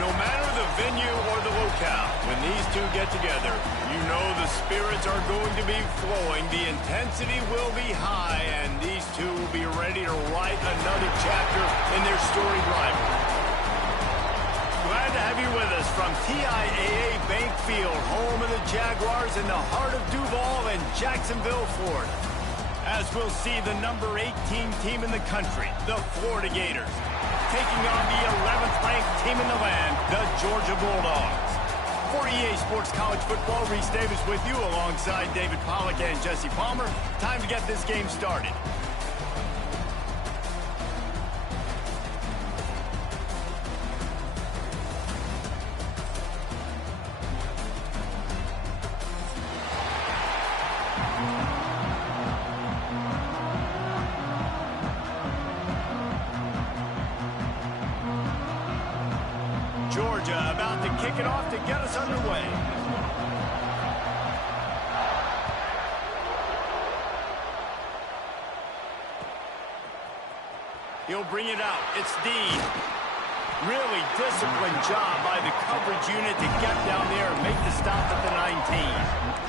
No matter the venue or the locale, when these two get together, you know the spirits are going to be flowing, the intensity will be high, and these two will be ready to write another chapter in their storied rivalry. Glad to have you with us from TIAA Bank Field, home of the Jaguars in the heart of Duval and Jacksonville, Florida. As we'll see the number 18 team in the country, the Florida Gators, taking on the 11th ranked team in the land, the Georgia Bulldogs. For EA Sports College Football, Reese Davis with you alongside David Pollack and Jesse Palmer. Time to get this game started. Georgia about to kick it off to get us underway. He'll bring it out. It's Dean. Really disciplined job by the coverage unit to get down there and make the stop at the 19.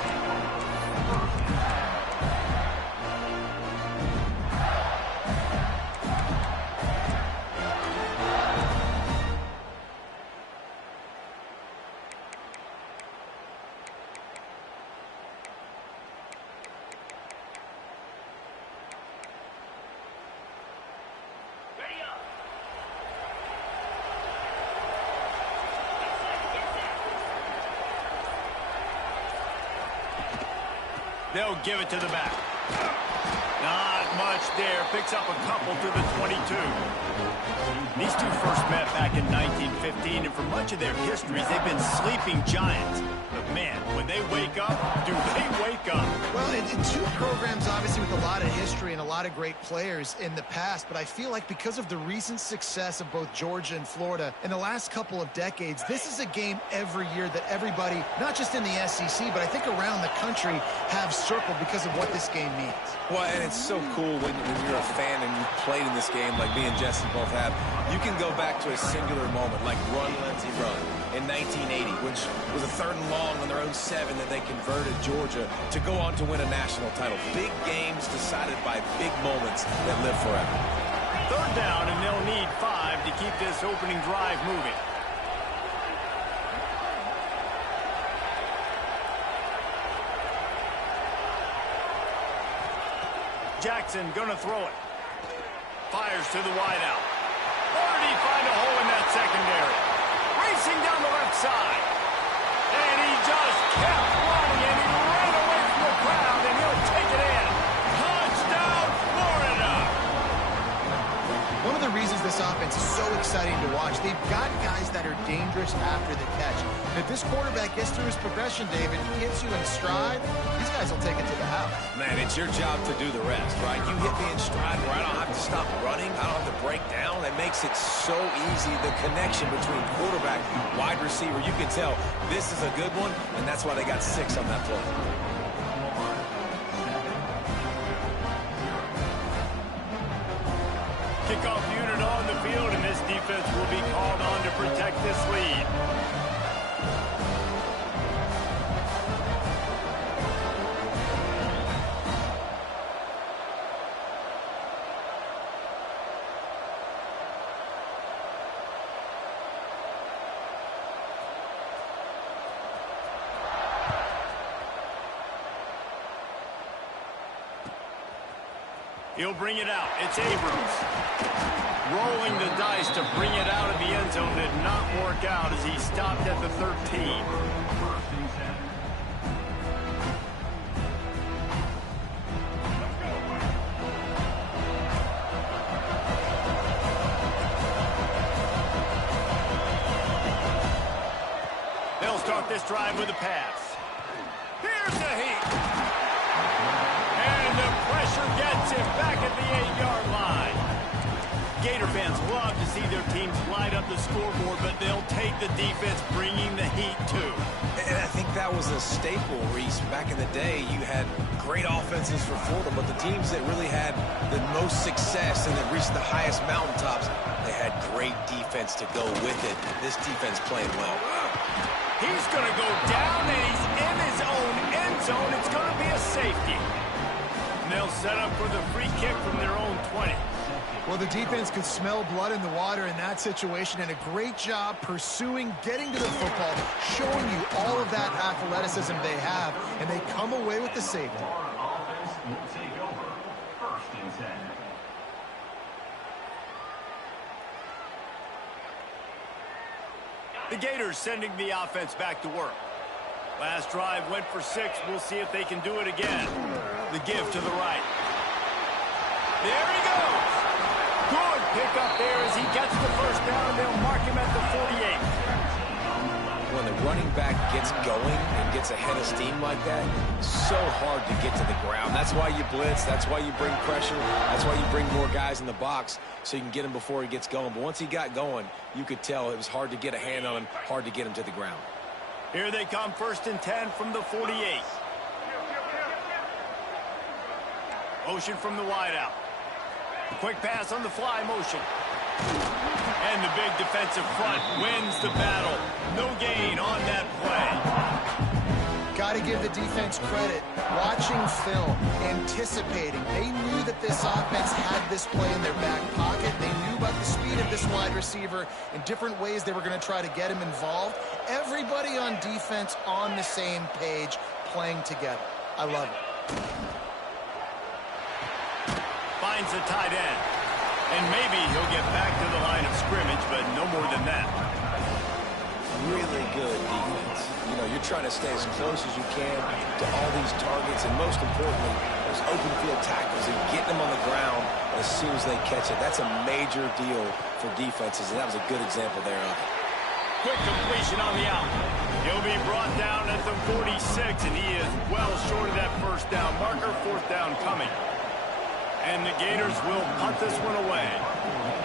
They'll give it to the back. Not much there. Picks up a couple to the 22. These two first met back in 1915, and for much of their histories, they've been sleeping giants. But, man, when they wake up, do they wake up? Well, in two programs, obviously, with a lot of history and a lot of great players in the past, but I feel like because of the recent success of both Georgia and Florida in the last couple of decades, this is a game every year that everybody, not just in the SEC, but I think around the country, have circled because of what this game means. Well, and it's so cool when you're a fan and you played in this game like me and Jesse both have. You can go back to a singular moment like Run, Lindsey, Run in 1980, which was a 3rd and long on their own 7 that they converted Georgia to go on to win a national title. Big games decided by big moments that live forever. 3rd down, and they'll need 5 to keep this opening drive moving. Jackson gonna throw it. Fires to the wideout. Or did he find a hole in that secondary? Racing down the left side. And he just kept running, and he ran away from the crowd, and he'll take it in. Touchdown, Florida! One of the reasons this offense is so exciting to watch, they've got guys that are dangerous after the catch. And if this quarterback gets through his progression, David, gets you in stride, these guys will take it to the house. Man, it's your job to do the rest, right? You hit me in stride where I don't have to stop running. I don't have to break down. That makes it so easy. The connection between quarterback and wide receiver, you can tell this is a good one, and that's why they got 6 on that play. Kickoff unit on the field, and this defense will be called on to protect this lead. He'll bring it out. It's Abrams. Rolling the dice to bring it out of the end zone did not work out as he stopped at the 13. They'll start this drive with a pass. Here's the heat. And the pressure gets him back at the 8-yard line. Gator fans love to see their teams light up the scoreboard, but they'll take the defense bringing the heat too. And I think that was a staple, Reese. Back in the day, you had great offenses for Florida, but the teams that really had the most success and that reached the highest mountaintops, they had great defense to go with it. This defense playing well. He's going to go down, and he's in his own end zone. It's going to be a safety. And they'll set up for the free kick from their own 20. Well, the defense could smell blood in the water in that situation, and a great job pursuing, getting to the football, showing you all of that athleticism they have, and they come away with the safety. The Gators sending the offense back to work. Last drive went for 6. We'll see if they can do it again. The give to the right. There he goes. Good pick up there as he gets the first down. They'll mark him at the 48. When the running back gets going and gets ahead of steam like that, so hard to get to the ground. That's why you blitz. That's why you bring pressure. That's why you bring more guys in the box so you can get him before he gets going. But once he got going, you could tell it was hard to get a hand on him, hard to get him to the ground. Here they come, 1st and 10 from the 48. Motion from the wideout. Quick pass on the fly motion. And the big defensive front wins the battle. No gain on that play. Got to give the defense credit. Watching film, anticipating. They knew that this offense had this play in their back pocket. They knew about the speed of this wide receiver in different ways they were going to try to get him involved. Everybody on defense on the same page, playing together. I love it. Finds the tight end. And maybe he'll get back to the line of scrimmage, but no more than that. Really good defense. You know, you're trying to stay as close as you can to all these targets, and most importantly, those open field tackles and getting them on the ground as soon as they catch it. That's a major deal for defenses, and that was a good example there of it. Quick completion on the out. He'll be brought down at the 46, and he is well short of that first down marker. 4th down coming. And the Gators will punt this one away.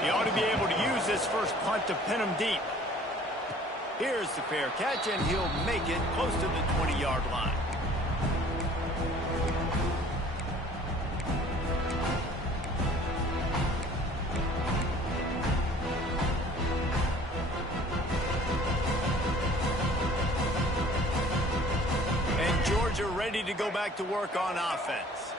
He ought to be able to use this first punt to pin him deep. Here's the fair catch, and he'll make it close to the 20-yard line. And Georgia ready to go back to work on offense.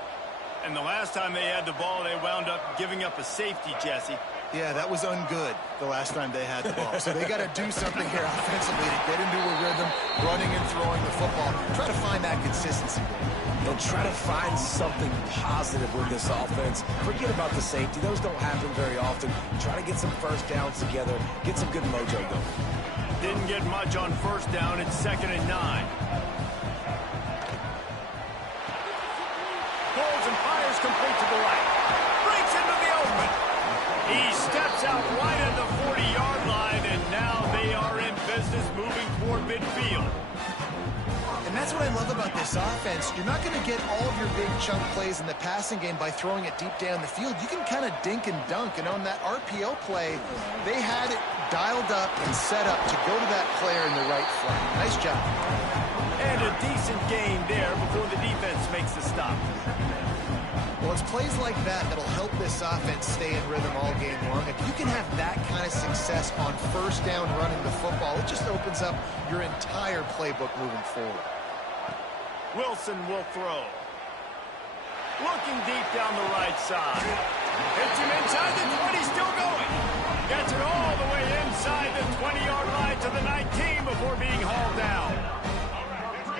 And the last time they had the ball, they wound up giving up a safety, Jesse. Yeah, that was ungood the last time they had the ball. So they got to do something here offensively to get into a rhythm, running and throwing the football. Try to find that consistency there. And try to find something positive with this offense. Forget about the safety. Those don't happen very often. Try to get some first downs together. Get some good mojo going. Didn't get much on first down. It's 2nd and 9. Pulls and fires complete to the right. Breaks into the open. He steps out right at the 40-yard line, and now they are in business moving toward midfield. And that's what I love about this offense. You're not going to get all of your big chunk plays in the passing game by throwing it deep down the field. You can kind of dink and dunk. And on that RPO play, they had it dialed up and set up to go to that player in the right flank. Nice job. And a decent gain there before the defense makes the stop. Well, it's plays like that that'll help this offense stay in rhythm all game long. If you can have that kind of success on first down running the football, it just opens up your entire playbook moving forward. Wilson will throw. Looking deep down the right side. Hits him inside the 20, still going. Gets it all the way inside the 20-yard line to the 19 before being hauled down.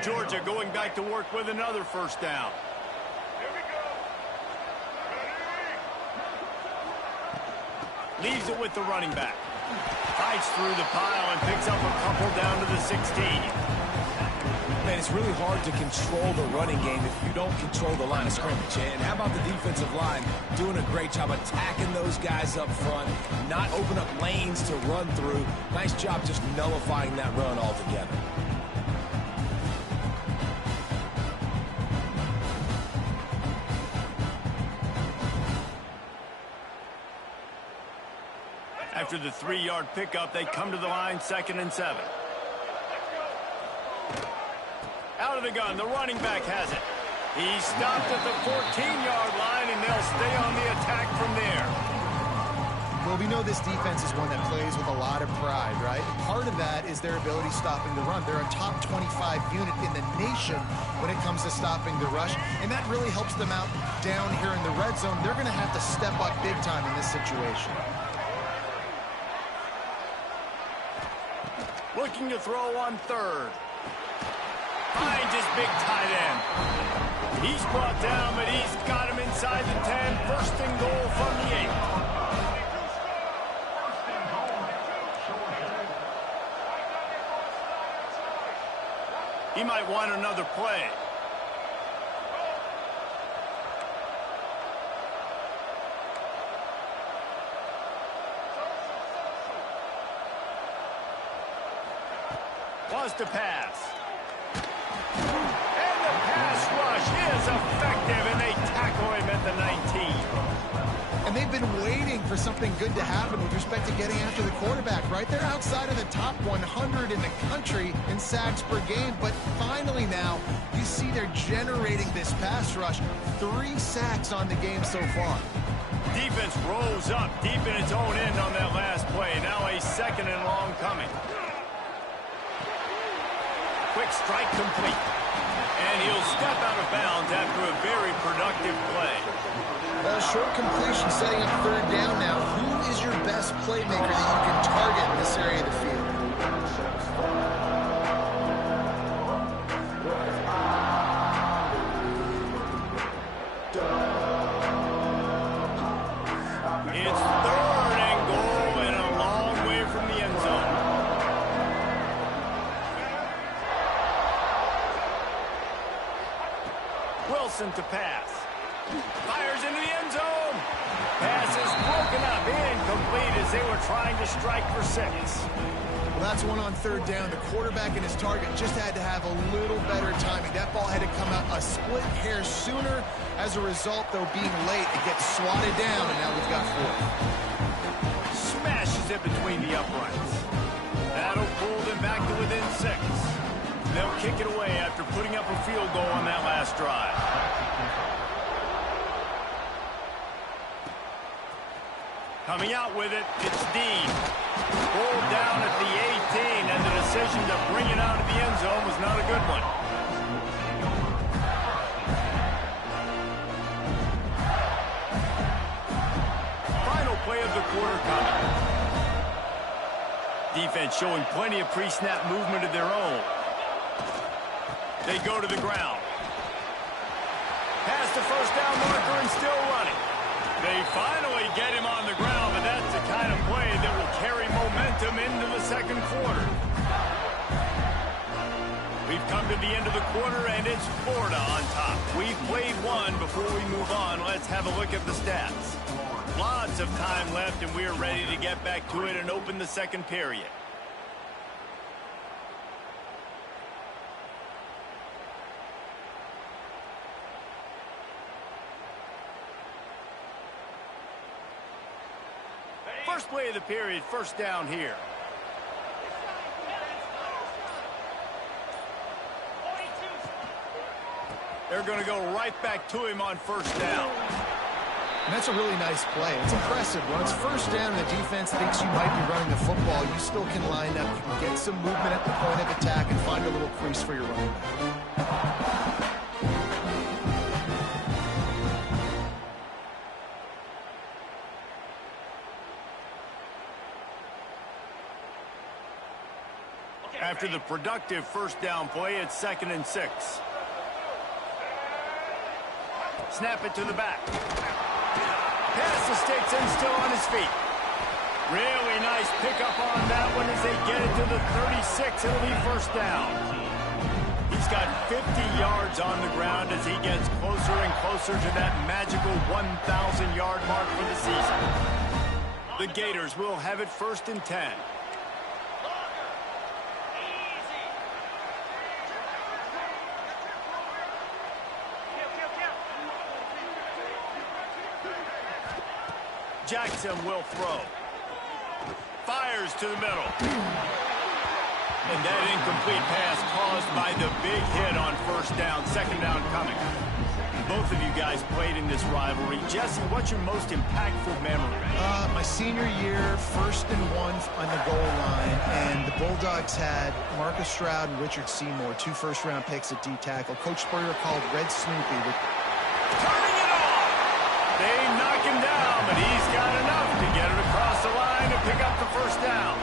Georgia going back to work with another first down. Leaves it with the running back. Fights through the pile and picks up a couple down to the 16. Man, it's really hard to control the running game if you don't control the line of scrimmage. And how about the defensive line doing a great job attacking those guys up front, not open up lanes to run through. Nice job just nullifying that run altogether. After the 3-yard pickup, they come to the line, 2nd and 7. Out of the gun, the running back has it. He stopped at the 14-yard line, and they'll stay on the attack from there. Well, we know this defense is one that plays with a lot of pride, right? Part of that is their ability stopping the run. They're a top 25 unit in the nation when it comes to stopping the rush, and that really helps them out down here in the red zone. They're going to have to step up big time in this situation. Looking to throw on third. Finds his big tight end. He's brought down, but he's got him inside the 10. First and goal from the 8. He might want another play. Wants to pass. And the pass rush is effective, and they tackle him at the 19. And they've been waiting for something good to happen with respect to getting after the quarterback, right? They're outside of the top 100 in the country in sacks per game, but finally now you see they're generating this pass rush. 3 sacks on the game so far. Defense rolls up deep in its own end on that last play. Now a second and long coming. Quick strike complete. And he'll step out of bounds after a very productive play. A short completion setting up third down now. Who is your best playmaker that you can target in this area of the field? It's third and goal and a long way from the end zone. Wilson to pass. Fires into the end zone. Pass is broken up, incomplete as they were trying to strike for 6. Well, that's one on third down. The quarterback and his target just had to have a little better timing. That ball had to come out a split hair sooner. As a result, though, being late, it gets swatted down, and now we've got 4. Smashes it between the uprights. That'll pull them back to within 6. They'll kick it away after putting up a field goal on that last drive. Coming out with it, it's Dean. Pulled down at the 18, and the decision to bring it out of the end zone was not a good one. Final play of the quarter coming. Defense showing plenty of pre-snap movement of their own. They go to the ground. Past the first down marker and still running. They finally get him on the ground, but that's the kind of play that will carry momentum into the second quarter. We've come to the end of the quarter, and it's Florida on top. We've played one. Before we move on, let's have a look at the stats. Lots of time left, and we're ready to get back to it and open the second period. First play of the period, first down here. They're going to go right back to him on first down. And that's a really nice play. It's impressive. When it's first down and the defense thinks you might be running the football, you still can line up. You can get some movement at the point of attack and find a little crease for your running back. After the productive first down play, it's 2nd and 6. Snap it to the back. Pass the sticks and still on his feet. Really nice pickup on that one as they get it to the 36. It'll be first down. He's got 50 yards on the ground as he gets closer and closer to that magical 1,000-yard mark for the season. The Gators will have it 1st and 10. Jackson will throw. Fires to the middle. And that incomplete pass caused by the big hit on first down, second down coming. Both of you guys played in this rivalry. Jesse, what's your most impactful memory? My senior year, 1st and 1 on the goal line, and the Bulldogs had Marcus Stroud and Richard Seymour, 2 first-round picks at D-tackle. Coach Spurrier called Red Snoopy. Turning it off! They knock him down, but he's got enough to get it across the line and pick up the first down.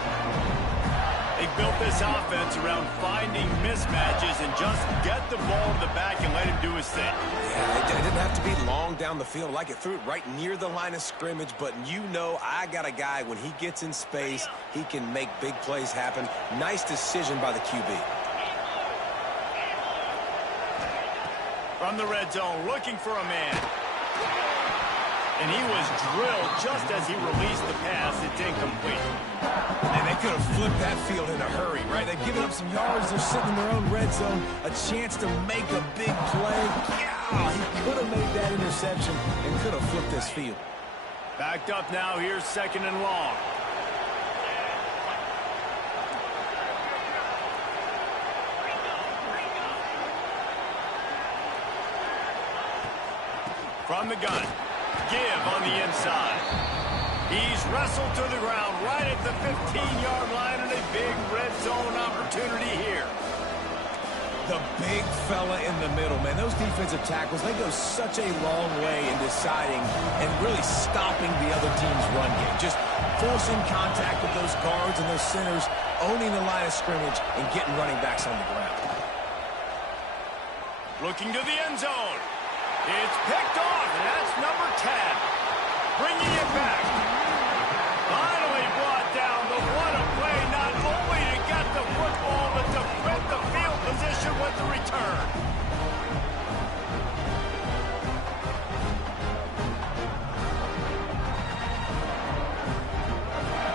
They built this offense around finding mismatches and just get the ball to the back and let him do his thing. Yeah, it didn't have to be long down the field. Like it threw it right near the line of scrimmage, but you know I got a guy, when he gets in space, he can make big plays happen. Nice decision by the QB. From the red zone, looking for a man. And he was drilled just as he released the pass. It's incomplete. And they could have flipped that field in a hurry, right? They've given up some yards. They're sitting in their own red zone. A chance to make a big play. Yeah, he could have made that interception and could have flipped this field. Backed up now. Here's second and long. From the gun. Give on the inside. He's wrestled to the ground right at the 15-yard line, and a big red zone opportunity here. The big fella in the middle, man. Those defensive tackles, they go such a long way in deciding and really stopping the other team's run game. Just forcing contact with those guards and those centers, owning the line of scrimmage, and getting running backs on the ground. Looking to the end zone. It's picked off, and that's number 10. Bringing it back. Finally brought down. The what a play, not only to get the football, but to put the field position with the return.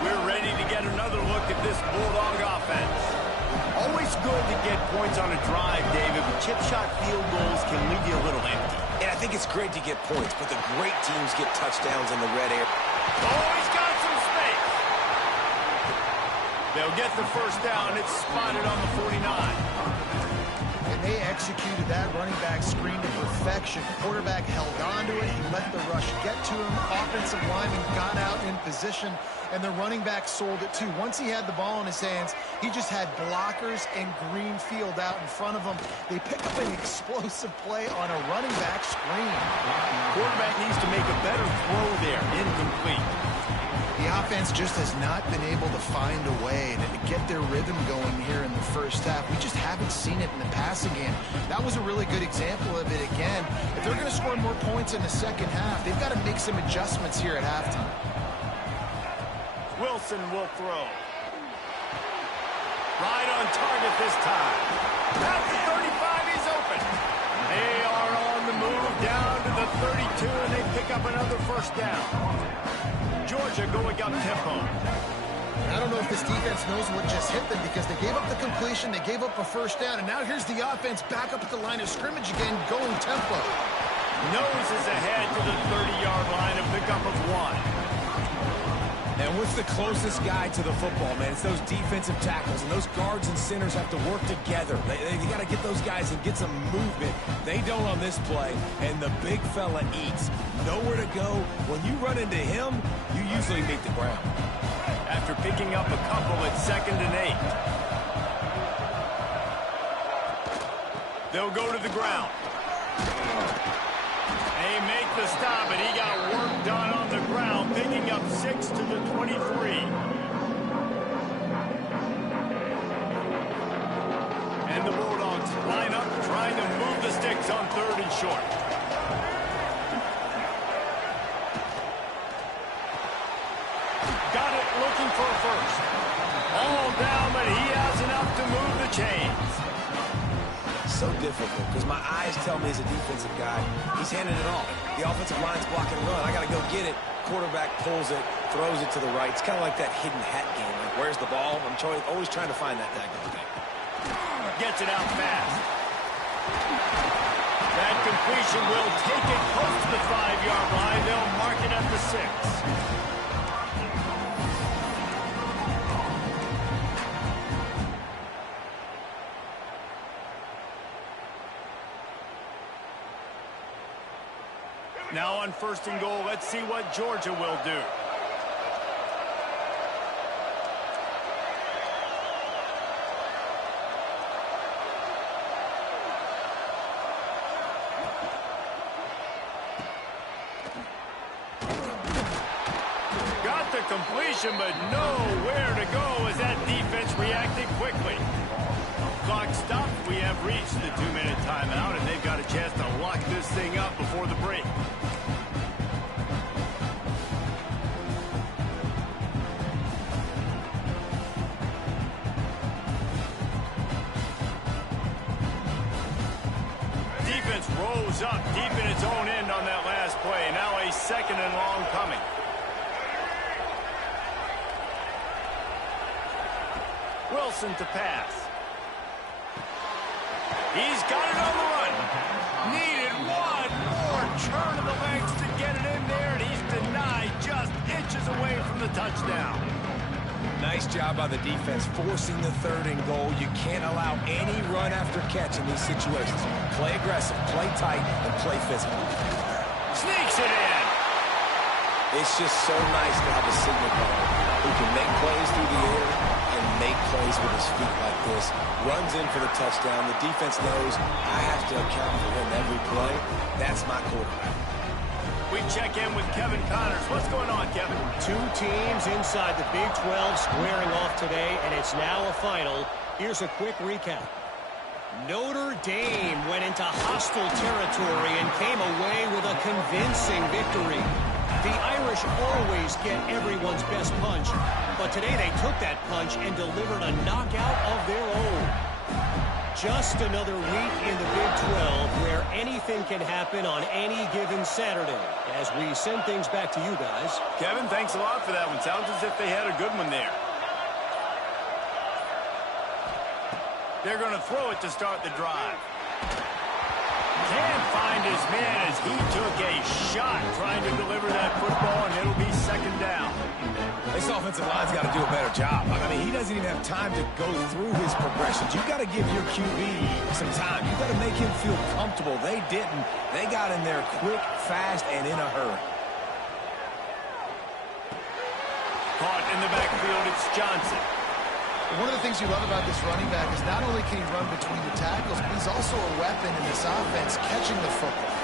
We're ready to get another look at this Bulldog offense. Always good to get points on a drive, David, but chip shot field goals can leave you a little empty. And I think it's great to get points, but the great teams get touchdowns in the red area. Oh, he's got some space. They'll get the first down. It's spotted on the 49. And they executed that running back screen to perfection. Quarterback held onto it. He let the rush get to him. Offensive lineman got out in position, and the running back sold it too. Once he had the ball in his hands, he just had blockers and green field out in front of him. They pick up an explosive play on a running back screen. Quarterback needs to make a better throw there. Incomplete. The offense just has not been able to find a way to get their rhythm going here in the first half. We just haven't seen it in the passing game. That was a really good example of it again. If they're going to score more points in the second half, they've got to make some adjustments here at halftime. Wilson will throw. Right on target this time. At the 35, he's open. They are on the move down to the 32, and they pick up another first down. Georgia going up tempo. I don't know if this defense knows what just hit them, because they gave up the completion, they gave up a first down, and now here's the offense back up at the line of scrimmage again, going tempo. Noses ahead to the 30-yard line, a pickup of 1. And what's the closest guy to the football, man? It's those defensive tackles, and those guards and centers have to work together. They got to get those guys and get some movement. They don't on this play, and the big fella eats. Nowhere to go. When you run into him, you usually meet the ground. After picking up a couple at 2nd and 8. They'll go to the ground. They make the stop, and he got work done on the ground, picking up 6 to the 23. And the Bulldogs line up, trying to move the sticks on 3rd and short. Got it, looking for a first. All down, but he has enough to move the chains. So difficult, because my eyes tell me as a defensive guy, he's handing it off. The offensive line's blocking run. I got to go get it. Quarterback pulls it, throws it to the right. It's kind of like that hidden hat game. Like, where's the ball? I'm always trying to find that daggone thing. Gets it out fast. That completion will take it close to the 5-yard line. They'll mark it at the 6. Now on 1st and goal, let's see what Georgia will do. Got the completion, but nowhere to go as that defense reacted quickly. Clock stopped. We have reached the 2-minute timeout, and they've got a chance to lock this thing up before the break. Defense rolls up deep in its own end on that last play. Now a 2nd and long coming. Wilson to pass. He's got it on the run. Needed one more turn of the legs to get it in there, and he's denied just inches away from the touchdown. Nice job by the defense forcing the 3rd and goal. You can't allow any run after catch in these situations. Play aggressive, play tight, and play physical. Sneaks it in. It's just so nice to have a signal guard who can make plays through the air and make plays with his feet like this. Runs in for the touchdown. The defense knows I have to account for him every play. That's my quarterback. We check in with Kevin Connors. What's going on, Kevin? 2 teams inside the Big 12 squaring off today, and it's now a final. Here's a quick recap. Notre Dame went into hostile territory and came away with a convincing victory. The Irish always get everyone's best punch, but today they took that punch and delivered a knockout of their own. Just another week in the Big 12 where anything can happen on any given Saturday. As we send things back to you guys. Kevin, thanks a lot for that one. Sounds as if they had a good one there. They're going to throw it to start the drive. Can't find his man as he took a shot trying to deliver that football, and it'll be 2nd down. This offensive line's got to do a better job. I mean, he doesn't even have time to go through his progressions. You've got to give your QB some time. You've got to make him feel comfortable. They didn't. They got in there quick, fast, and in a hurry. Caught in the backfield, it's Johnson. One of the things you love about this running back is not only can he run between the tackles, but he's also a weapon in this offense, catching the football.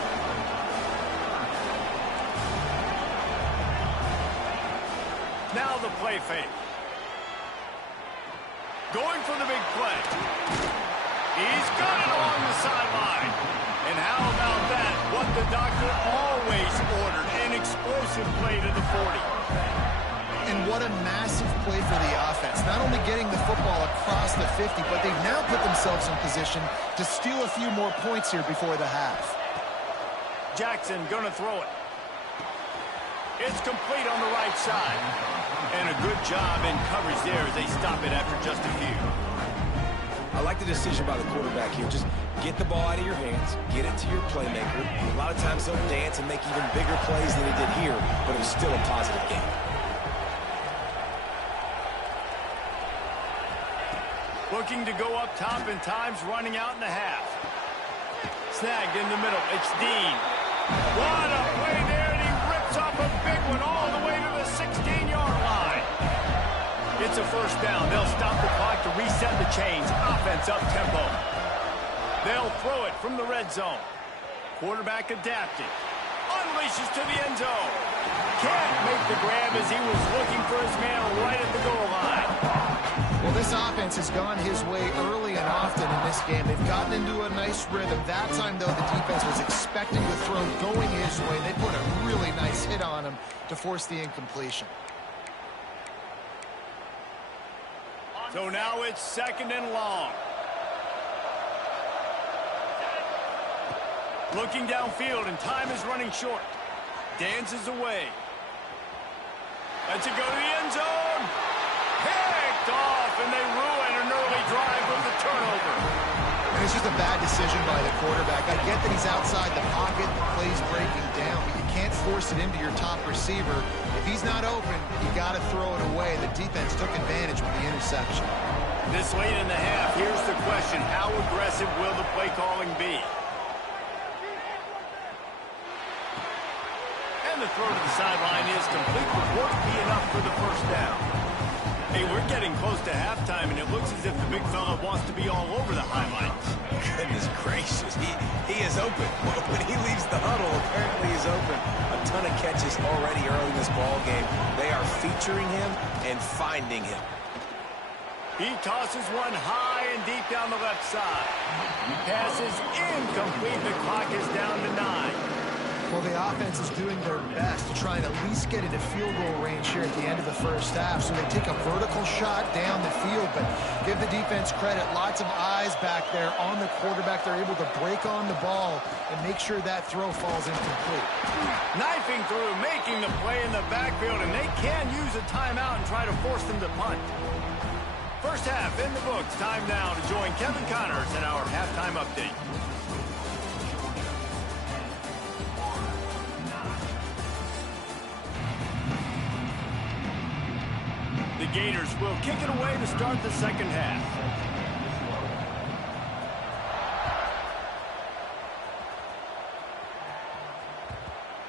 Now the play fake. Going for the big play. He's got it along the sideline. And how about that? What the doctor always ordered, an explosive play to the 40. And what a massive play for the offense. Not only getting the football across the 50, but they've now put themselves in position to steal a few more points here before the half. Jackson gonna throw it. It's complete on the right side. And a good job in coverage there as they stop it after just a few. I like the decision by the quarterback here. Just get the ball out of your hands, get it to your playmaker. A lot of times they'll dance and make even bigger plays than he did here, but it was still a positive game. Looking to go up top, and time's running out in the half. Snagged in the middle. It's Dean. What a play there, and he rips off a big one all the way to the 16-yard line. It's a 1st down. They'll stop the clock to reset the chains. Offense up tempo. They'll throw it from the red zone. Quarterback adapting. Unleashes to the end zone. Can't make the grab as he was looking for his man right at the goal line. Well, this offense has gone his way early and often in this game. They've gotten into a nice rhythm. That time, though, the defense was expecting the throw going his way. They put a really nice hit on him to force the incompletion. So now it's 2nd and long. Looking downfield, and time is running short. Dances away. Lets it go to the end zone. Picked off, and they ruin an early drive with the turnover. And it's just a bad decision by the quarterback. I get that he's outside the pocket, the play's breaking down, but you can't force it into your top receiver. If he's not open, you got to throw it away. The defense took advantage with the interception. This late in the half, here's the question. How aggressive will the play calling be? And the throw to the sideline is complete, but won't be enough for the first down. Hey, we're getting close to halftime, and it looks as if the big fella wants to be all over the highlights. Goodness gracious, he is open. When he leaves the huddle, apparently he's open. A ton of catches already early in this ball game. They are featuring him and finding him. He tosses one high and deep down the left side. Pass is incomplete. The clock is down to 9. Well, the offense is doing their best to try and at least get into field goal range here at the end of the first half. So they take a vertical shot down the field, but give the defense credit. Lots of eyes back there on the quarterback. They're able to break on the ball and make sure that throw falls incomplete. Knifing through, making the play in the backfield, and they can use a timeout and try to force them to punt. First half in the books. Time now to join Kevin Connors in our halftime update. The Gators will kick it away to start the second half.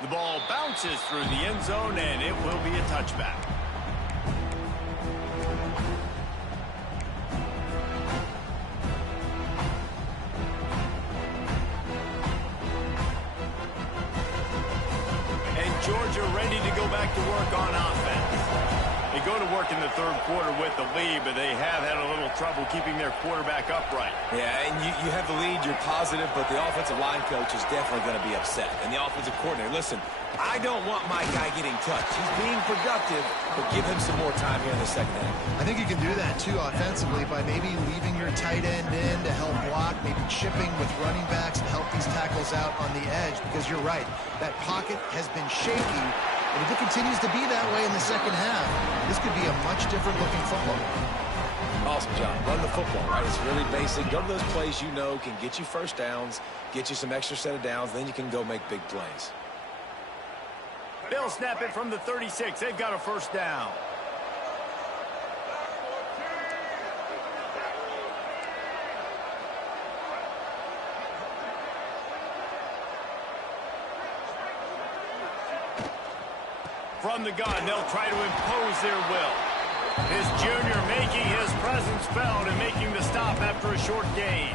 The ball bounces through the end zone, and it will be a touchback. And Georgia ready to go back to work on offense. They go to work in the third quarter with the lead, but they have had a little trouble keeping their quarterback upright. Yeah, and you have the lead, you're positive, but the offensive line coach is definitely going to be upset. And the offensive coordinator, listen, I don't want my guy getting touched. He's being productive, but give him some more time here in the second half. I think you can do that, too, offensively, by maybe leaving your tight end in to help block, maybe chipping with running backs to help these tackles out on the edge, because you're right, that pocket has been shaky. And if it continues to be that way in the second half, this could be a much different looking football. Awesome job. Run the football, right? It's really basic. Go to those plays you know can get you first downs, get you some extra set of downs, then you can go make big plays. They'll snap it from the 36. They've got a first down. From the gun, they'll try to impose their will. His junior making his presence felt and making the stop after a short gain.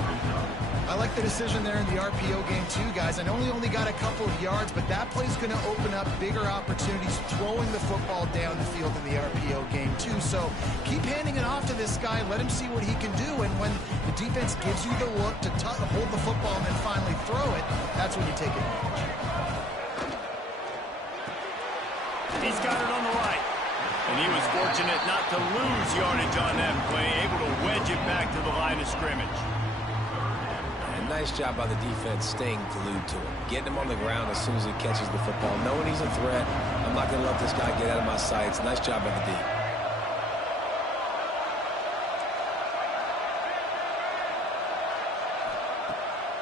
I like the decision there in the RPO game too, guys. I know he only got a couple of yards, but that play's going to open up bigger opportunities throwing the football down the field in the RPO game too. So keep handing it off to this guy. Let him see what he can do. And when the defense gives you the look to hold the football and then finally throw it, that's when you take advantage. He's got it on the right. And he was fortunate not to lose yardage on that play, able to wedge it back to the line of scrimmage. And nice job by the defense staying glued to him. Getting him on the ground as soon as he catches the football. Knowing he's a threat. I'm not going to let this guy get out of my sights. Nice job by the D.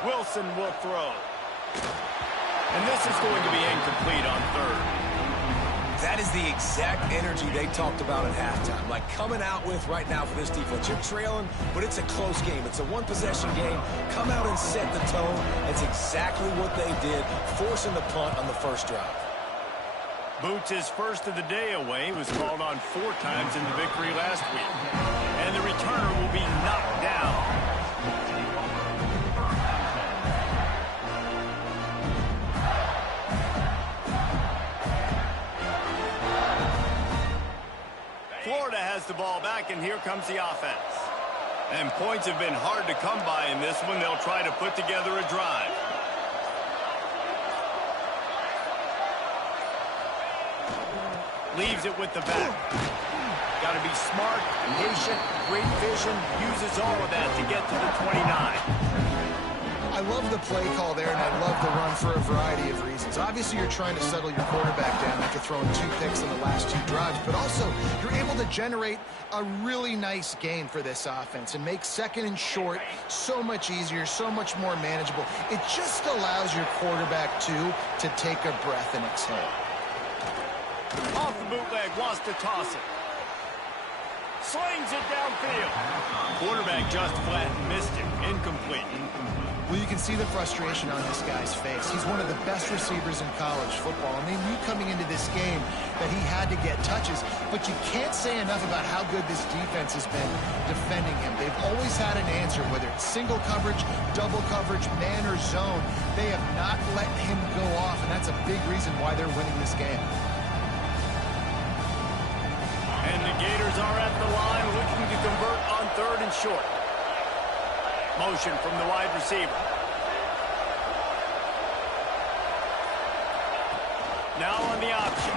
Wilson will throw. And this is going to be incomplete on third. That is the exact energy they talked about at halftime. Like coming out with right now for this defense. You're trailing, but it's a close game. It's a one-possession game. Come out and set the tone. That's exactly what they did, forcing the punt on the first drive. Boots his first of the day away. He was called on 4 times in the victory last week. And the returner will be knocked down. Florida has the ball back, and here comes the offense. And points have been hard to come by in this one. They'll try to put together a drive. Leaves it with the back. Got to be smart, patient, great vision. Uses all of that to get to the 29. I love the play call there, and I love the run for a variety of reasons. Obviously, you're trying to settle your quarterback down after throwing 2 picks in the last 2 drives, but also you're able to generate a really nice gain for this offense and make second and short so much easier, so much more manageable. It just allows your quarterback, too, to take a breath and exhale. Off the bootleg, wants to toss it. Slings it downfield. Quarterback just flat missed him. Incomplete. Well, you can see the frustration on this guy's face. He's one of the best receivers in college football, and they knew coming into this game that he had to get touches, but you can't say enough about how good this defense has been defending him. They've always had an answer, whether it's single coverage, double coverage, man or zone. They have not let him go off, and that's a big reason why they're winning this game. And the Gators are at the line looking to convert on 3rd and short. Motion from the wide receiver. Now on the option.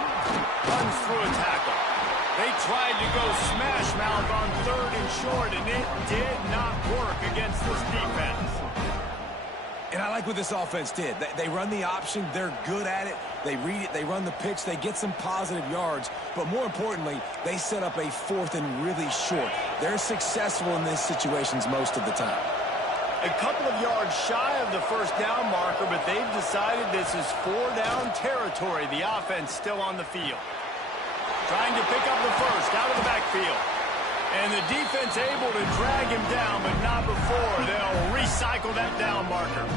Runs through a tackle. They tried to go smash mouth on 3rd and short, and it did not work against this defense. And I like what this offense did. They run the option. They're good at it. They read it. They run the pitch. They get some positive yards. But more importantly, they set up a 4th and really short. They're successful in these situations most of the time. A couple of yards shy of the 1st down marker, but they've decided this is 4-down territory. The offense still on the field. Trying to pick up the 1st out of the backfield. And the defense able to drag him down, but not before they'll recycle that down marker.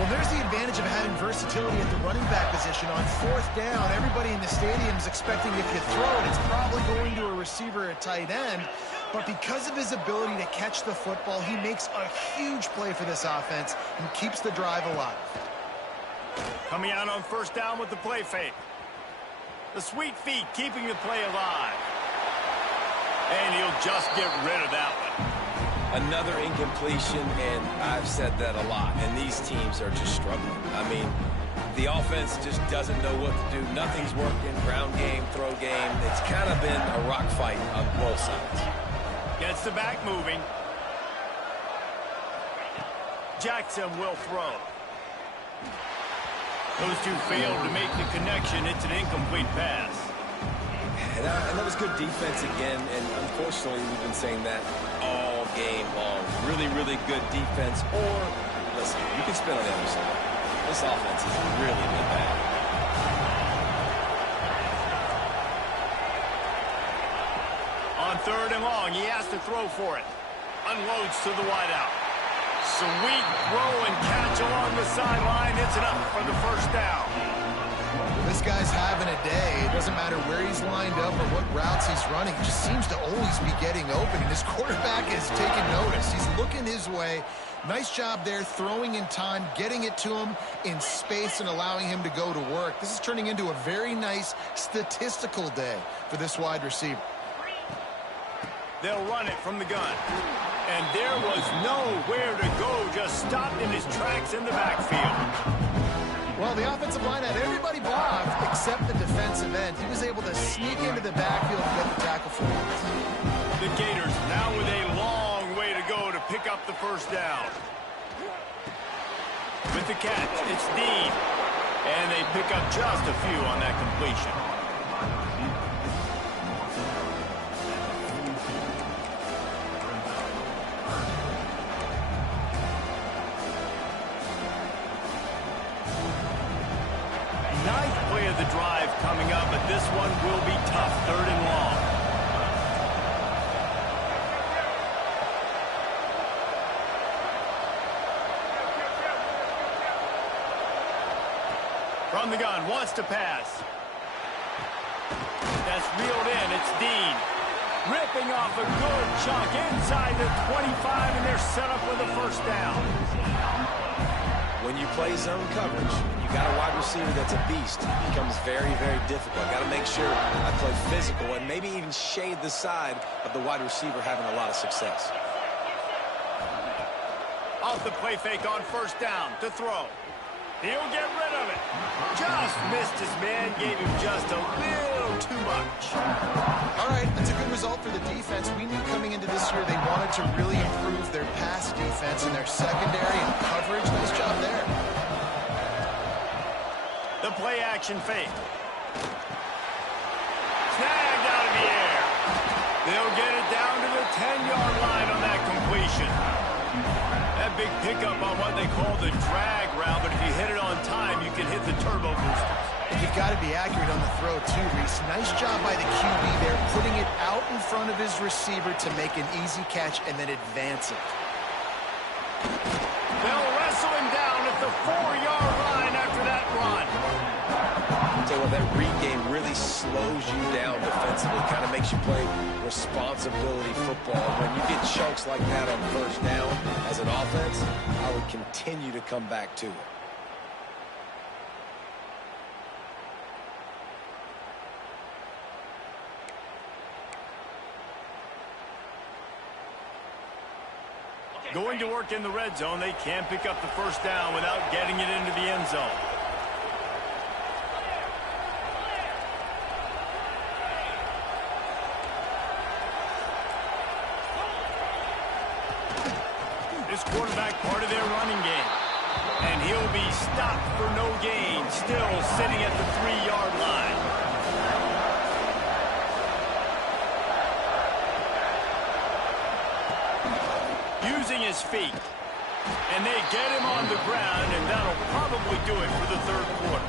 Well, there's the advantage of having versatility at the running back position. On 4th down, everybody in the stadium is expecting if you throw it, it's probably going to a receiver at tight end. But because of his ability to catch the football, he makes a huge play for this offense and keeps the drive alive. Coming out on 1st down with the play fake. The sweet feet keeping the play alive. And he'll just get rid of that one. Another incompletion, and I've said that a lot, and these teams are just struggling. I mean, the offense just doesn't know what to do. Nothing's working. Ground game, throw game. It's kind of been a rock fight on both sides. Gets the back moving. Jackson will throw. Those two failed to make the connection. It's an incomplete pass. And that was good defense again, and unfortunately we've been saying that all game long. Really, really good defense. Or, listen, you can spin on the other side. This offense has really been bad. On 3rd and long, he has to throw for it. Unloads to the wideout. Sweet throw and catch along the sideline. It's enough for the 1st down. This guy's having a day. It doesn't matter where he's lined up or what routes he's running. He just seems to always be getting open, and his quarterback is taking notice. He's looking his way. Nice job there, throwing in time, getting it to him in space and allowing him to go to work. This is turning into a very nice statistical day for this wide receiver. They'll run it from the gun. And there was nowhere to go, just stopped in his tracks in the backfield. Well, the offensive line had everybody blocked except the defensive end. He was able to sneak into the backfield and get the tackle for him. The Gators now with a long way to go to pick up the 1st down. With the catch, it's Dean. And they pick up just a few on that completion. Ninth play of the drive coming up, but this one will be tough. 3rd and long. From the gun, wants to pass. That's reeled in. It's Dean. Ripping off a good chunk inside the 25, and they're set up with a 1st down. When you play zone coverage, you got a wide receiver that's a beast. It becomes very, very difficult. Got to make sure I play physical and maybe even shade the side of the wide receiver having a lot of success. Off the play fake on 1st down to throw. He'll get rid of it. Just missed his man, gave him just a little too much. All right, that's a good result for the defense. We knew coming into this year they wanted to really improve their pass defense and their secondary and coverage. Nice job there. The play action fake. Snagged out of the air. They'll get it down to the 10-yard line on that completion. That big pickup on what they call the drag route, but if you hit it on time, you can hit the turbo boosters. You've got to be accurate on the throw, too, Reese. Nice job by the QB there, putting it out in front of his receiver to make an easy catch and then advance it. They'll wrestle him down at the 4-yard line after that run. I'll tell you what, that read game really slows you down defensively, kind of makes you play responsibility football. When you get chunks like that on first down as an offense, I would continue to come back to it. Going to work in the red zone, they can't pick up the first down without getting it into the end zone. This quarterback part of their running game. And he'll be stopped for no gain, still sitting at the 3-yard line. Using his feet. And they get him on the ground, and that'll probably do it for the third quarter.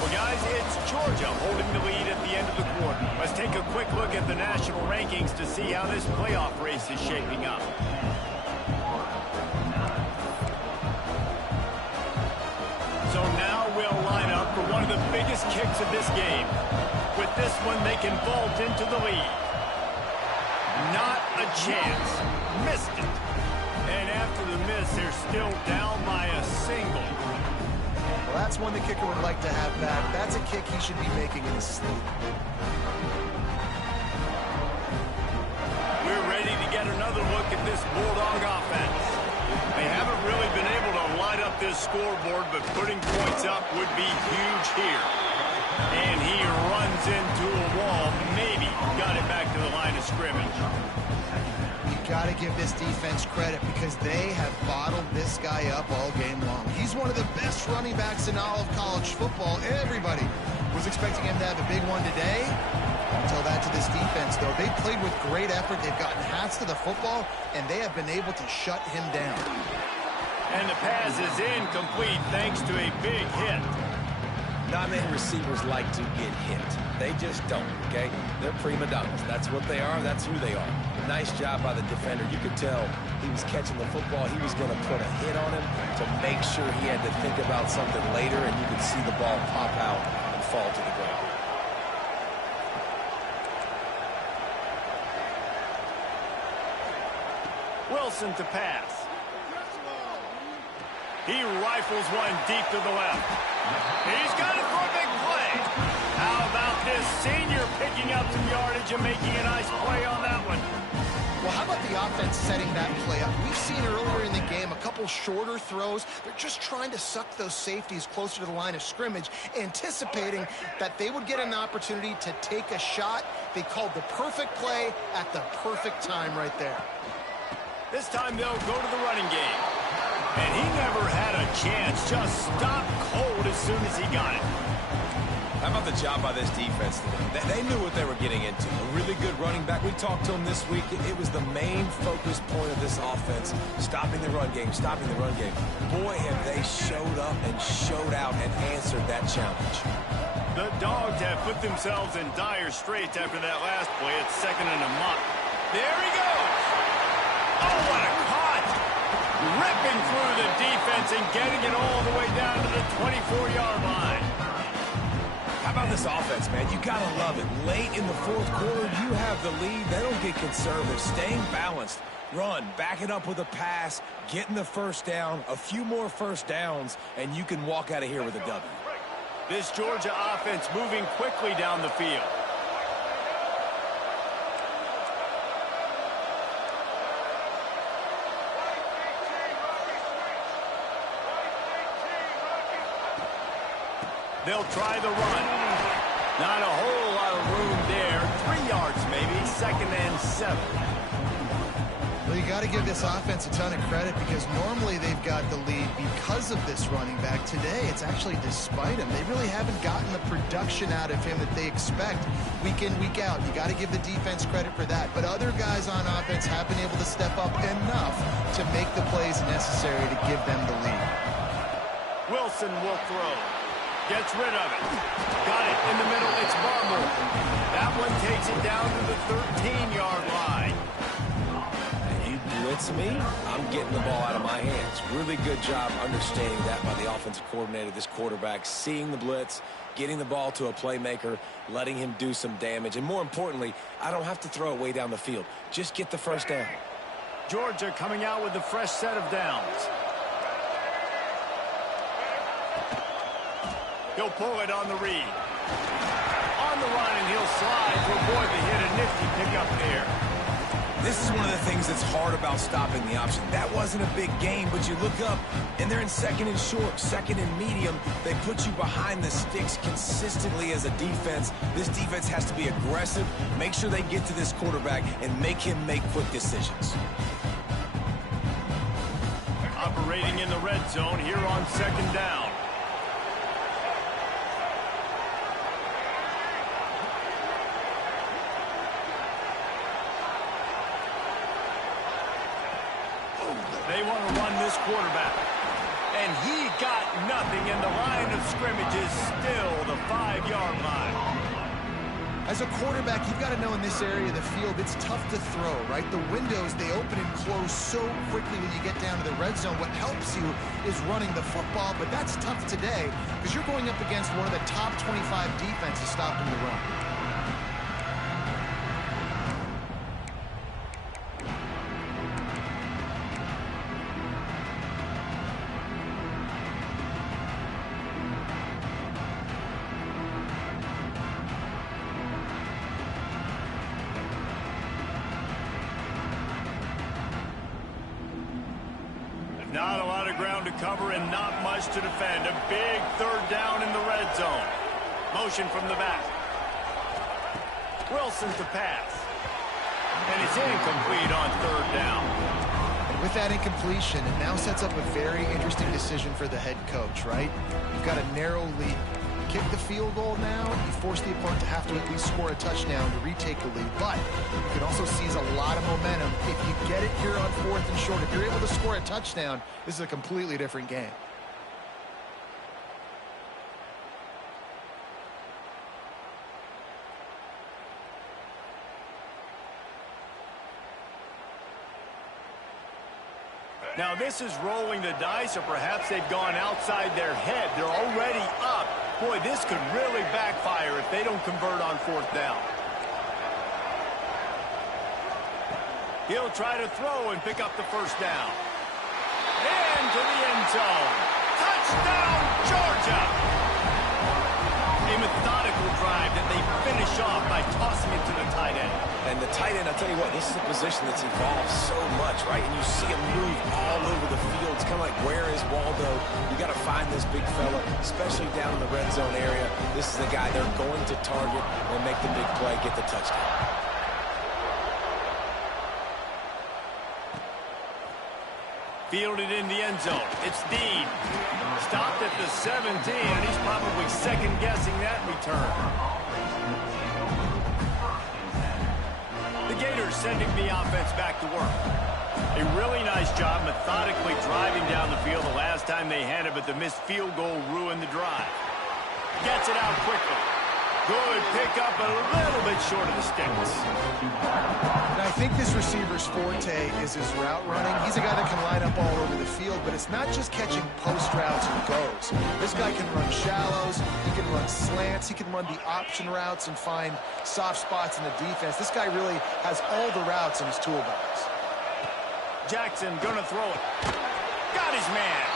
Well, guys, it's Georgia holding the lead at the end of the quarter. Let's take a quick look at the national rankings to see how this playoff race is shaping up. So now we'll line up for one of the biggest kicks of this game. With this one, they can vault into the lead. Not a chance. Missed it. And after the miss, they're still down by a single. Well, that's one the kicker would like to have back. That's a kick he should be making in his sleep. We're ready to get another look at this Bulldog offense. They haven't really been able to light up this scoreboard, but putting points up would be huge here. And he runs into a wall. Maybe got it back to the line of scrimmage. You've got to give this defense credit because they have bottled this guy up all game long. He's one of the best running backs in all of college football. Everybody was expecting him to have a big one today. Don't tell that to this defense, though. They've played with great effort. They've gotten hats to the football, and they have been able to shut him down. And the pass is incomplete thanks to a big hit. Not many receivers like to get hit. They just don't, okay? They're prima donnas. That's what they are. That's who they are. Nice job by the defender. You could tell he was catching the football. He was going to put a hit on him to make sure he had to think about something later, and you could see the ball pop out and fall to the ground. Wilson to pass. He rifles one deep to the left. He's got it for a big play. How about this senior picking up some yardage and making a nice play on that one? Well, how about the offense setting that play up? We've seen earlier in the game a couple shorter throws. They're just trying to suck those safeties closer to the line of scrimmage, anticipating that they would get an opportunity to take a shot. They called the perfect play at the perfect time right there. This time they'll go to the running game. And he never had a chance, just stopped cold as soon as he got it. How about the job by this defense today? They knew what they were getting into. A really good running back. We talked to him this week. It was the main focus point of this offense, stopping the run game, stopping the run game. Boy, have they showed up and showed out and answered that challenge. The Dogs have put themselves in dire straits after that last play. It's 2nd and a muck. There he goes. Oh, what a caught. Ripping through the defense and getting it all the way down to the 24-yard line. How about this offense, man? You got to love it. Late in the fourth quarter, you have the lead. They don't get conservative. Staying balanced. Run, back it up with a pass, getting the first down, a few more first downs, and you can walk out of here with a W. This Georgia offense moving quickly down the field. They'll try the run. Not a whole lot of room there. 3 yards maybe. 2nd and 7. Well, you got to give this offense a ton of credit because normally they've got the lead because of this running back. Today, it's actually despite him. They really haven't gotten the production out of him that they expect week in, week out. You got to give the defense credit for that. But other guys on offense have been able to step up enough to make the plays necessary to give them the lead. Wilson will throw. Gets rid of it. Got it in the middle. It's Barmore. That one takes it down to the 13-yard line. You blitz me, I'm getting the ball out of my hands. Really good job understanding that by the offensive coordinator, this quarterback, seeing the blitz, getting the ball to a playmaker, letting him do some damage. And more importantly, I don't have to throw it way down the field. Just get the first down. Georgia coming out with a fresh set of downs. He'll pull it on the read. On the run, and he'll slide to avoid the hit. A nifty pickup there. This is one of the things that's hard about stopping the option. That wasn't a big gain, but you look up, and they're in second and short, second and medium. They put you behind the sticks consistently as a defense. This defense has to be aggressive, make sure they get to this quarterback, and make him make quick decisions. Operating in the red zone here on second down. They want to run this quarterback. And he got nothing, and the line of scrimmage is still the 5-yard line. As a quarterback, you've got to know in this area of the field, it's tough to throw, right? The windows, they open and close so quickly when you get down to the red zone. What helps you is running the football, but that's tough today because you're going up against one of the top 25 defenses stopping the run. Not a lot of ground to cover and not much to defend. A big third down in the red zone. Motion from the back. Wilson to pass. And it's incomplete on third down. And with that incompletion, it now sets up a very interesting decision for the head coach, right? You've got a narrow lead. You kick the field goal now, you force the opponent to have to at least score a touchdown to retake the lead. But you can also seize a lot of momentum if you get it here on fourth and short. If you're able to score a touchdown, this is a completely different game. Now this is rolling the dice, or perhaps they've gone outside their head. They're already up. Boy, this could really backfire if they don't convert on fourth down. He'll try to throw and pick up the first down. Into the end zone. Touchdown, Georgia! A methodical drive that they finish off by tossing it to the tight end. And the tight end, I'll tell you what, this is a position that's evolved so much, right? And you see him move all over the field. It's kind of like, where is Waldo? You got to find this big fella, especially down in the red zone area. This is the guy they're going to target and make the big play, get the touchdown. Fielded in the end zone. It's Dean. Stopped at the 17, and he's probably second-guessing that return. The Gators sending the offense back to work. A really nice job methodically driving down the field the last time they had it, but the missed field goal ruined the drive. Gets it out quickly. Good pickup, a little bit short of the sticks. And I think this receiver's forte is his route running. He's a guy that can line up all over the field, but it's not just catching post routes and goes. This guy can run shallows, he can run slants, he can run the option routes and find soft spots in the defense. This guy really has all the routes in his toolbox. Jackson gonna throw it. Got his man.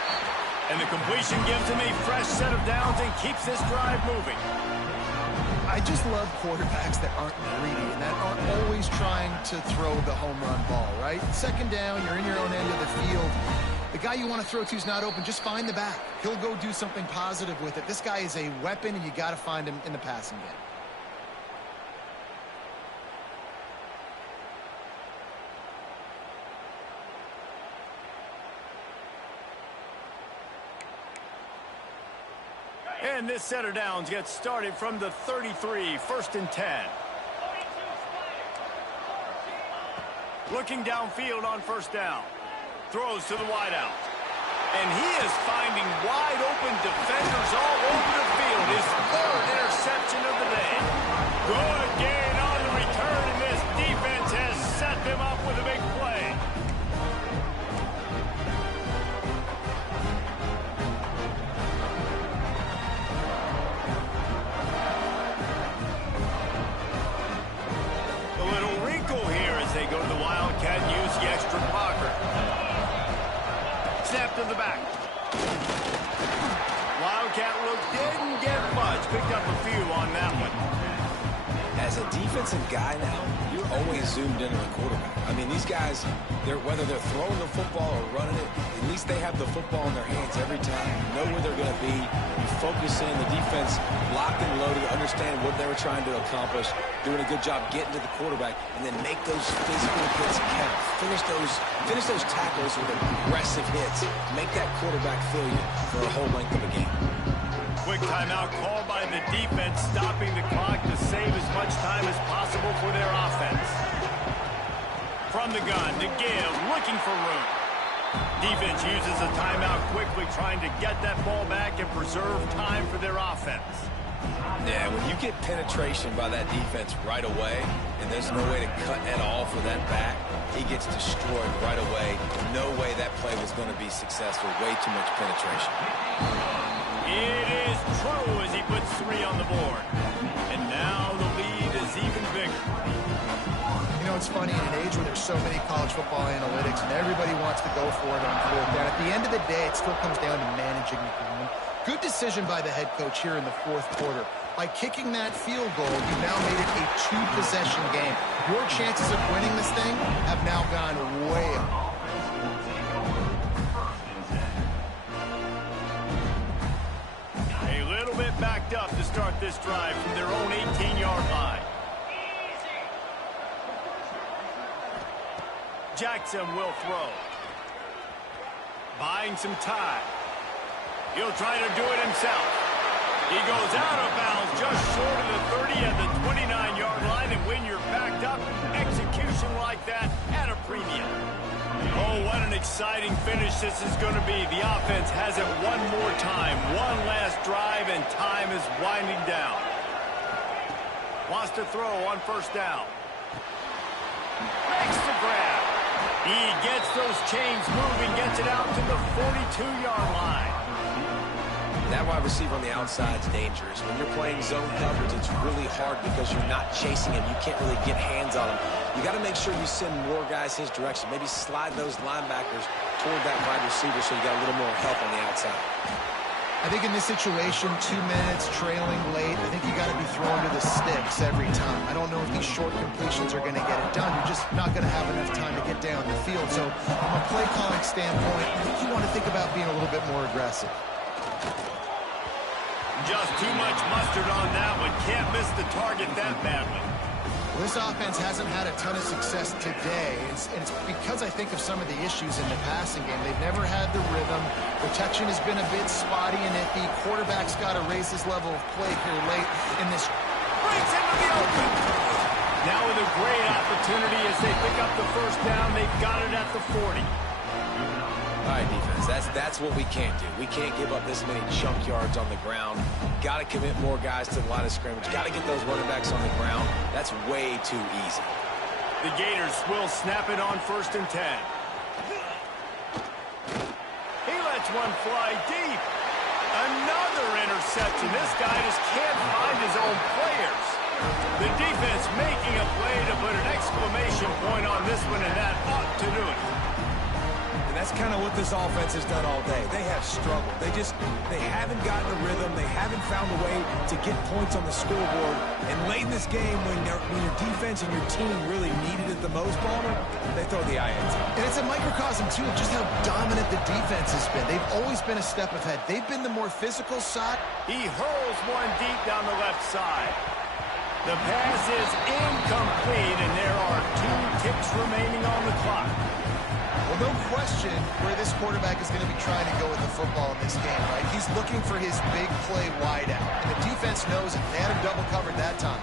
And the completion gives him a fresh set of downs and keeps this drive moving. I just love quarterbacks that aren't greedy and that aren't always trying to throw the home run ball, right? Second down, you're in your own end of the field. The guy you want to throw to is not open. Just find the back. He'll go do something positive with it. This guy is a weapon, and you got to find him in the passing game. And this set of downs gets started from the 33, 1st and 10. Looking downfield on first down. Throws to the wideout. And he is finding wide open defenders all over the field. His third interception of the day. Good gain on the return, and this defense has set them up with a big play. A little wrinkle here as they go to the Wildcat and use the extra blocker. Snap to the back. Wildcat look didn't get much. Picked up a few on that one. As a defensive guy now, you're always zoomed in on the quarterback. I mean, these guys, whether they're throwing the football or running it, at least they have the football in their hands every time. You know where they're going to be. You focus in. The defense locked and loaded, understand what they were trying to accomplish, doing a good job getting to the quarterback, and then make those physical hits count. Finish those tackles with aggressive hits. Make that quarterback feel you for a whole length of a game. Quick timeout called by the defense, stopping the clock to save as much time as possible for their offense. From the gun to give, looking for room. Defense uses a timeout quickly, trying to get that ball back and preserve time for their offense. Yeah, when you get penetration by that defense right away, and there's no way to cut at all for that back, he gets destroyed right away. No way that play was going to be successful. Way too much penetration. It is true as he puts 3 on the board. And now the lead is even bigger. You know, it's funny, in an age where there's so many college football analytics and everybody wants to go for it on fourth down, at the end of the day, it still comes down to managing the game. Good decision by the head coach here in the fourth quarter. By kicking that field goal, you've now made it a 2-possession game. Your chances of winning this thing have now gone way up. Backed up to start this drive from their own 18-yard line. Jackson will throw. Buying some time. He'll try to do it himself. He goes out of bounds just short of the 30 at the 29-yard line, and when you're backed up, execution like that at a premium. Oh, what an exciting finish this is going to be. The offense has it one more time. One last drive, and time is winding down. Wants to throw on first down. Makes the grab. He gets those chains moving, gets it out to the 42-yard line. That wide receiver on the outside is dangerous. When you're playing zone coverage, it's really hard because you're not chasing him. You can't really get hands on him. You got to make sure you send more guys his direction. Maybe slide those linebackers toward that wide receiver so you got a little more help on the outside. I think in this situation, 2 minutes, trailing late, I think you got to be throwing to the sticks every time. I don't know if these short completions are going to get it done. You're just not going to have enough time to get down the field. So from a play calling standpoint, I think you want to think about being a little bit more aggressive. Just too much mustard on that one. Can't miss the target that badly. Well, this offense hasn't had a ton of success today, and it's because I think of some of the issues in the passing game. They've never had the rhythm. Protection has been a bit spotty and iffy. Quarterback's got to raise his level of play here late in this. Breaks into the open. Now with a great opportunity as they pick up the first down. They've got it at the 40. All right, defense, that's what we can't do. We can't give up this many chunk yards on the ground. Got to commit more guys to the line of scrimmage. Got to get those running backs on the ground. That's way too easy. The Gators will snap it on 1st and 10. He lets one fly deep. Another interception. This guy just can't find his own players. The defense making a play to put an exclamation point on this one, and that ought to do it. That's kind of what this offense has done all day. They have struggled. They haven't gotten a rhythm. They haven't found a way to get points on the scoreboard. And late in this game, when your defense and your team really needed it the most, Balmer, they throw the INT. And it's a microcosm, too, of just how dominant the defense has been. They've always been a step ahead. They've been the more physical side. He hurls one deep down the left side. The pass is incomplete, and there are 2 ticks remaining on the clock. Well, no question where this quarterback is going to be trying to go with the football in this game, right? He's looking for his big play wide out. And the defense knows it. They had him double covered that time.